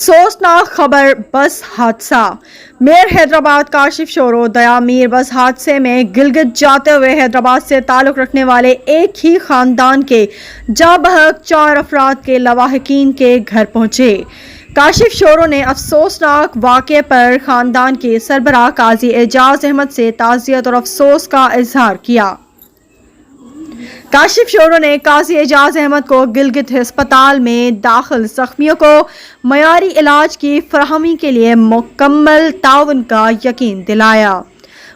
افسوسناک خبر، بس حادثہ۔ میئر حیدرآباد کاشف شورو دیا میر بس حادثے میں گلگت جاتے ہوئے حیدرآباد سے تعلق رکھنے والے ایک ہی خاندان کے جاں بحق 4 افراد کے لواحقین کے گھر پہنچے۔ کاشف شورو نے افسوسناک واقعے پر خاندان کے سربراہ قاضی اعجاز احمد سے تعزیت اور افسوس کا اظہار کیا۔ کاشف شورو نے قاضی اعجاز احمد کو گلگت ہسپتال میں داخل زخمیوں کو معیاری علاج کی فراہمی کے لیے مکمل تعاون کا یقین دلایا۔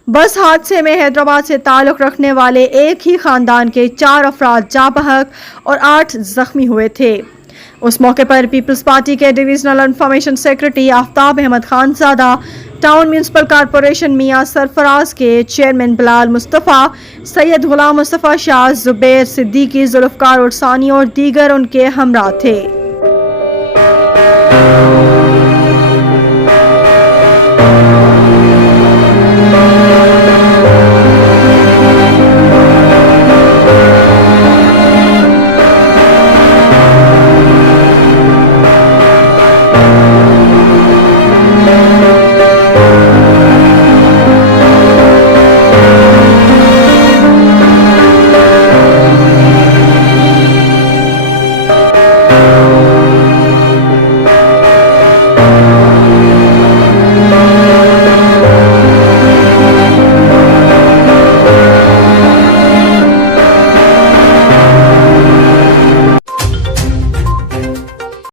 بس حادثے میں حیدرآباد سے تعلق رکھنے والے ایک ہی خاندان کے 4 افراد جاں بحق اور 8 زخمی ہوئے تھے۔ اس موقع پر پیپلز پارٹی کے divisional information secretary Aftab Ahmad Khan Zada, town municipal corporation Mian Sarfraz کے چیئرمین بلال مصطفیٰ، سید غلام مصطفیٰ شاہ، زبیر صدیقی، ذوالفقار عرصانی اور دیگر ان کے ہمراہ تھے۔